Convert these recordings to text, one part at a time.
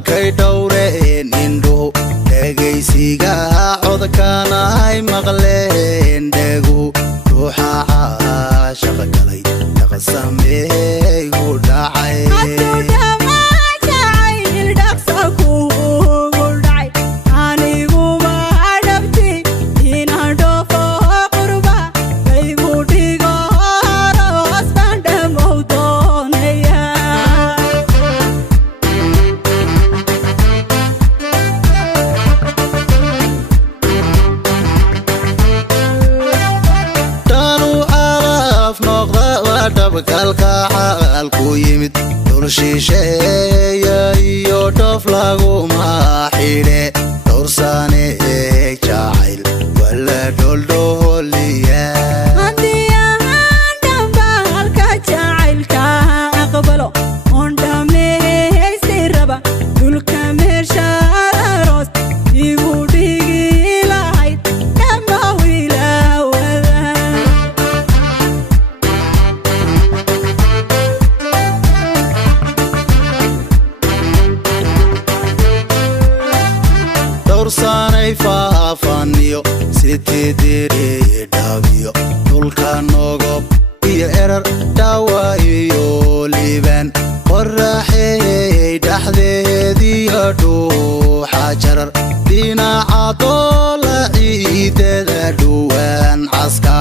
markay dhowreen indhuhu dhegaysiga codkana ay maqleen dhegu ruuxa caashaqa galay dhaqsameey u dhacay kalka xaalku yimid dul shisheeya iyo dhoof laguma xidhe dhowrsane jacayl wala dholdhooliya haddii ahaan dhambaalka jacaylka aqbalo oon dhammaysti raba dhulka meesha aroos igu dhigi lahayd dhama wiilawada dowrsanay faafaniyo sitidiri dhabiyo dhulka nogob iyo erar dhawa iyo liibaan qoraxey dhaxdeediyo dhuuxa jarar dhinaca doola ciidada dhuwaan caska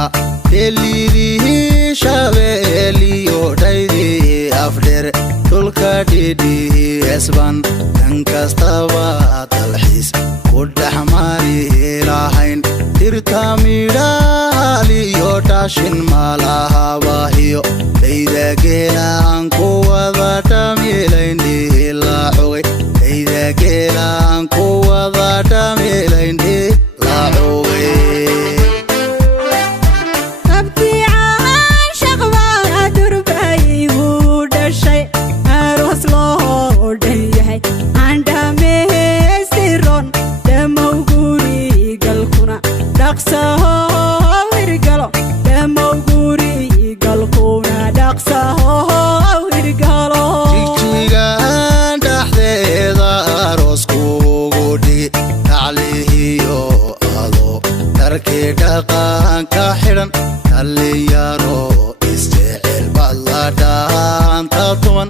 dhelidihii shabeeliyo dhaydii afdheer dhulka dhidhiesban dhan kastaba dalxiis ku dhexmari lahayn dhirta midhaaliyo dhaashin malahabahiyo dhaydageelaan ku wada dhamilayn dhila xogay dhaydageelaan ku wada dhamilayn dhila xogay jigjigaan dhaxdeeda aroos kugu dhigi taclihiyo ado darkii dhaqanka xidhan dhalinyaro isjecel bad la dhaanta tuman